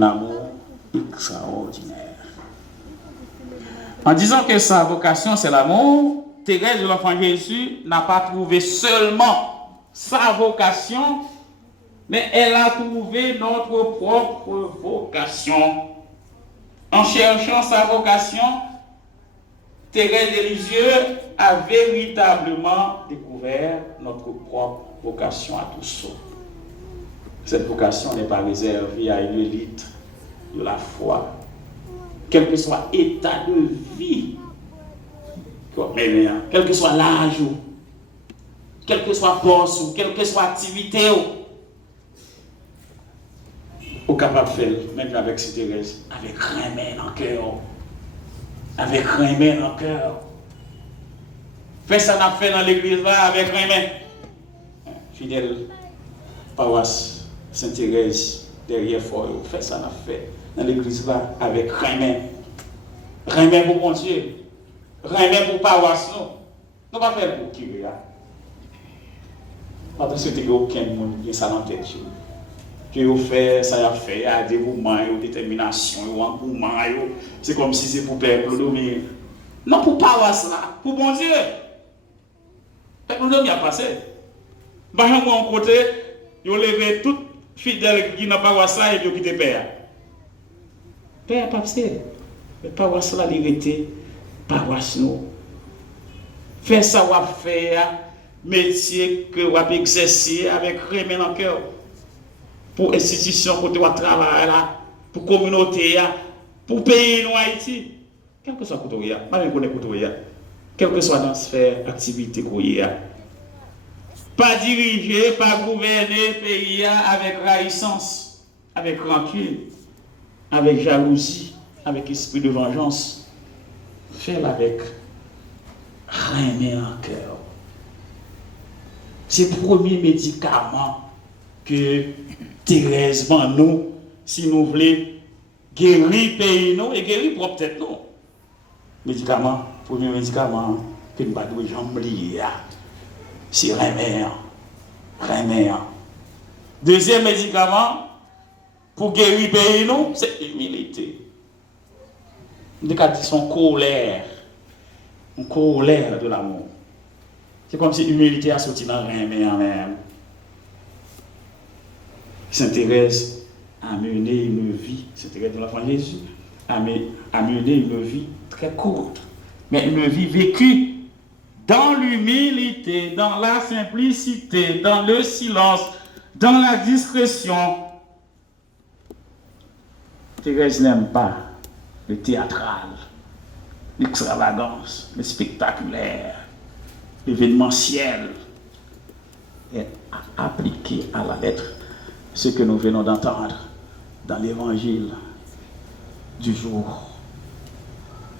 un amour extraordinaire. En disant que sa vocation, c'est l'amour, Thérèse de l'Enfant Jésus n'a pas trouvé seulement sa vocation, mais elle a trouvé notre propre vocation. En cherchant sa vocation, Thérèse de Lisieux a véritablement découvert notre propre vocation à tous. Cette vocation n'est pas réservée à une élite de la foi, quel que soit l'état de vie, quel que soit l'âge, quel que soit poste, quelle que soit activité, au capable de faire, même avec cette Thérèse, avec remède en cœur. Avec remède en cœur. Fais ça n'a fait dans l'église là avec remède. Fidèle paroisse Sainte-Thérèse derrière Fort, fais ça n'a fait dans l'église là avec remède. Remède pour mon Dieu. Remède pour paroisse non. Nous pas faire pour qui là. Parce que c'était aucun monde qui ça dans tête. Que vous faites, ça a fait, il y a dévouement, il y a détermination, il y a engouement, c'est comme si c'est pour Père Clodomir. Non, pour paroisse là, pour bon Dieu. Père Clodomir a passé. Par exemple, mon côté, il a levé tout fidèle qui n'a pas paroisse là et il a quitté Père. Père a passé. Mais paroisse là, il était paroisse nous. Faire ça, on va faire, métier que on va exercer avec remède dans le cœur. Pour institution, pour travail, pour communauté, pour pays en Haïti. Quel que soit le côté, quel que soit dans la sphère d'activité qu'on y a. Pas diriger, pas gouverner le pays avec raïssance, avec rancune, avec jalousie, avec esprit de vengeance. Faire avec remède en cœur. C'est le premier médicament que Thérèse vend nous, si nous voulons guérir le pays nous et guérir propre tête nous. Médicament, premier médicament que nous ne pouvons jamais oublier, c'est remède. Deuxième médicament pour guérir le pays nous, c'est l'humilité. Nous avons dit son colère, une colère de l'amour. C'est comme si l'humilité a sorti dans le remède en même. Sainte Thérèse a mené une vie, Sainte Thérèse de l'Enfant Jésus, a mené une vie très courte, mais une vie vécue dans l'humilité, dans la simplicité, dans le silence, dans la discrétion. Thérèse n'aime pas le théâtral, l'extravagance, le spectaculaire, l'événementiel. Elle a appliqué à la lettre ce que nous venons d'entendre dans l'évangile du jour.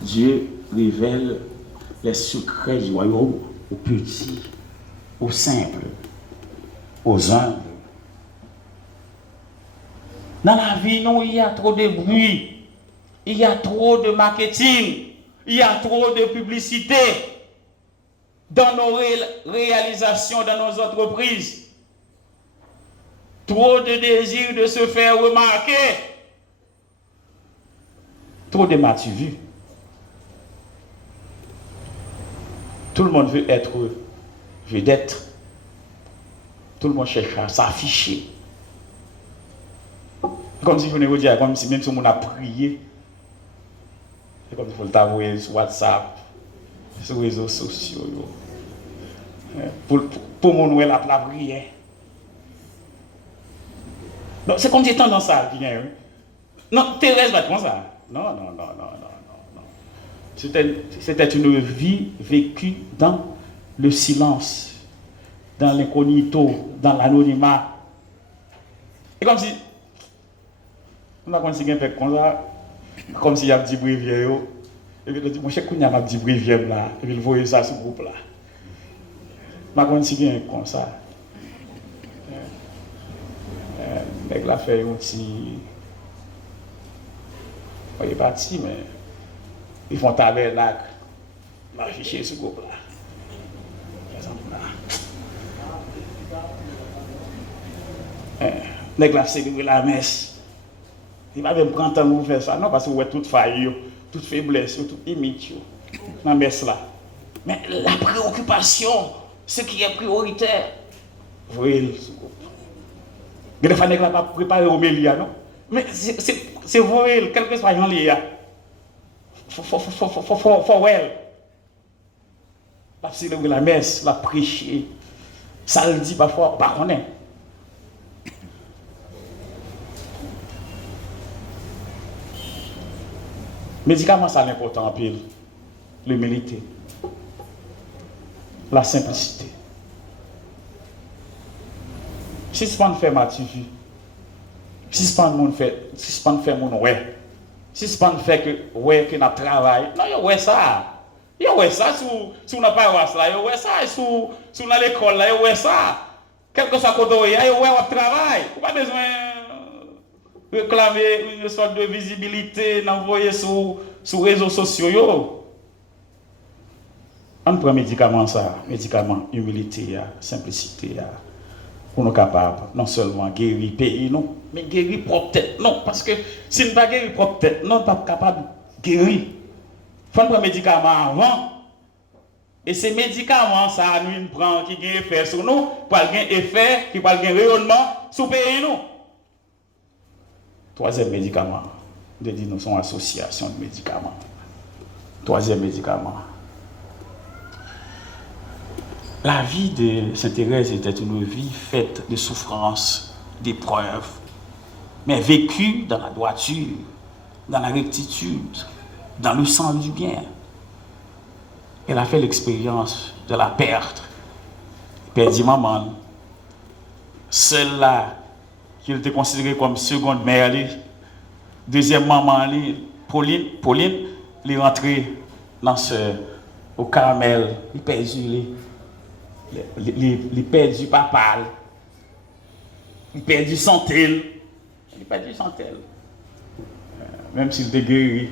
Dieu révèle les secrets du royaume aux petits, aux simples, aux humbles. Dans la vie, non, il y a trop de bruit, il y a trop de marketing, il y a trop de publicité dans nos réalisations, dans nos entreprises. Trop de désir de se faire remarquer. Trop de m'as-tu vu. Tout le monde veut être vedette. Tout le monde cherche à s'afficher. Comme si je venais vous dire, comme si même si on a prié, c'est comme si on t'avouer sur WhatsApp, sur les réseaux sociaux. Pour mon nouvel la prière. Donc, c'est comme si tendance à venir. Non, Thérèse va être comme ça. Non. C'était une vie vécue dans le silence, dans l'incognito, dans l'anonymat. Et comme si, on a commencé à faire comme ça, comme s'il y a un petit bréviaire. Et puis, mon cher Kounia m'a un petit bréviaire là, et puis il voyait ça sur le groupe là. Je commencé à comme ça. Mec l'a fait un petit. Il est parti, mais ils font taper là. Marcher chez ce groupe là. Mec l'a célébré la messe. Il va même prendre temps pour faire ça. Non, parce que vous êtes toute faille, toute faiblesse, toute limite dans la messe là. Mais la préoccupation, ce qui est prioritaire, oui, il ne fallait pas préparer au Mélia, non? Mais c'est vrai, quel que soit l'Élia. Faut elle. La célébrer la messe, la prêcher. Ça le dit parfois, pas qu'on est. Médicament, ça l'important en pile. L'humilité. La simplicité. Si ce n'est pas fait matifi, si ce n'est pas fait mon ouais, si ce n'est pas fait que ouais que n'a travail, non yo ouais ça. Yo ouais ça sous la paroisse là, yo ouais ça sous l'école là, yo ouais ça. Quel que soit côté yo ouais au travail. Pas besoin réclamer une sorte de visibilité d'envoyer sur réseaux sociaux yo. On prend médicament ça, médicament humilité, simplicité pour nous capables non seulement guérir pays non, mais guérir propre tête non parce que si nous pas guérir propre tête non pas capable guérir. Faut prendre médicament avant et ces médicaments ça nous prend qui gagne effet sur nous, pour gain effet qui va gain rayonnement sur pays nous. Troisième médicament, de dire nous sommes association de médicaments. Troisième médicament. La vie de Sainte Thérèse était une vie faite de souffrances, d'épreuves, mais vécue dans la droiture, dans la rectitude, dans le sens du bien. Elle a fait l'expérience de la perte. Perdit maman. Celle-là, qui était considérée comme seconde mère, deuxième maman, Pauline, elle est rentrée au Carmel, il perdu il perdu papa, il perdu santé, même s'il était guéri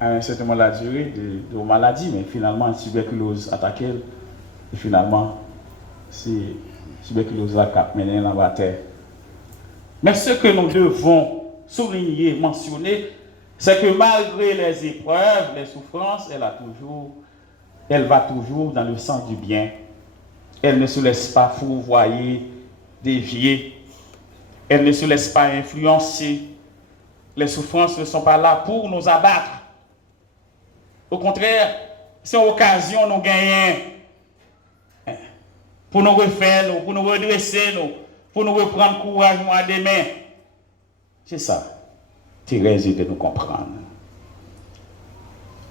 à un certain moment de la durée de maladie, mais finalement la tuberculose attaqué et finalement c'est tuberculose là qui a mené dans la terre. Mais ce que nous devons souligner, mentionner, c'est que malgré les épreuves, les souffrances, elle va toujours dans le sens du bien. Elle ne se laisse pas fourvoyer, dévier. Elle ne se laisse pas influencer. Les souffrances ne sont pas là pour nous abattre. Au contraire, c'est une occasion de nous gagner. Pour nous refaire, pour nous redresser, pour nous reprendre courage à demain. C'est ça. Thérèse de nous comprendre.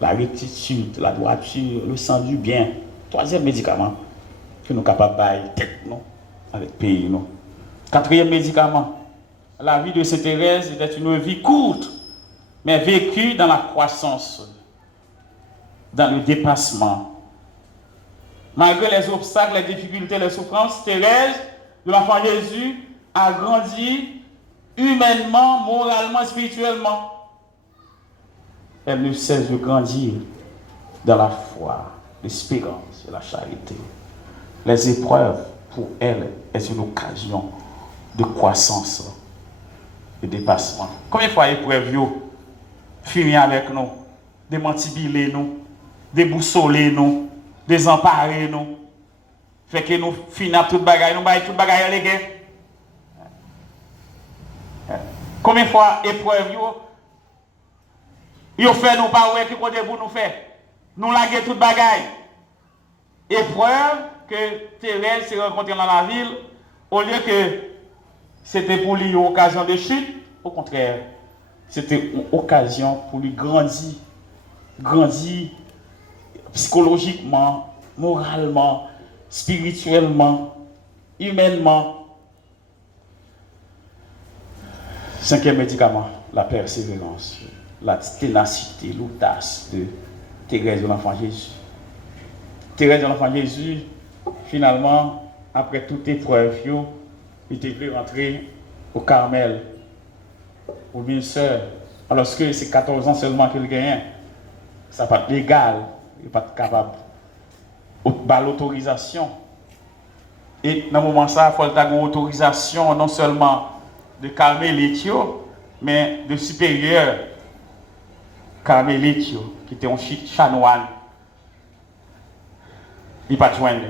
La rectitude, la droiture, le sens du bien. Troisième médicament que nous sommes capables de bailler tête avec le pays. Non. Quatrième médicament. La vie de Sainte Thérèse était une vie courte, mais vécue dans la croissance, dans le dépassement. Malgré les obstacles, les difficultés, les souffrances, Thérèse de l'enfant Jésus a grandi humainement, moralement, spirituellement. Elle ne cesse de grandir dans la foi, l'espérance et la charité. Les épreuves, pour elle, est une occasion de croissance, de dépassement. Combien de fois l'épreuve finit avec nous, démantibiler nous, déboussoler nous, désemparer nous, fait que nous finissons toute bagaille, nous baillons toute bagaille à l'éguerre. Combien de fois l'épreuve yo fait nous pas ouais qui côté pour nous faire. Nous laguer toute bagaille. Épreuve que Thérèse s'est rencontrée dans la ville, au lieu que c'était pour lui une occasion de chute, au contraire, c'était une occasion pour lui grandir psychologiquement, moralement, spirituellement, humainement. Cinquième médicament, la persévérance, la ténacité, l'audace de Thérèse de l'Enfant Jésus. Thérèse de l'Enfant Jésus, finalement, après toute épreuve, il devait rentrer au Carmel, pour une sœur, alors que c'est 14 ans seulement qu'il gagne. Ça n'est pas légal, il n'est pas capable de l'autorisation. Et dans ce moment-là, il faut avoir une autorisation non seulement de calmer les tuyaux, mais de supérieur Carmélite, qui était un chanoine, il n'a pas joindre.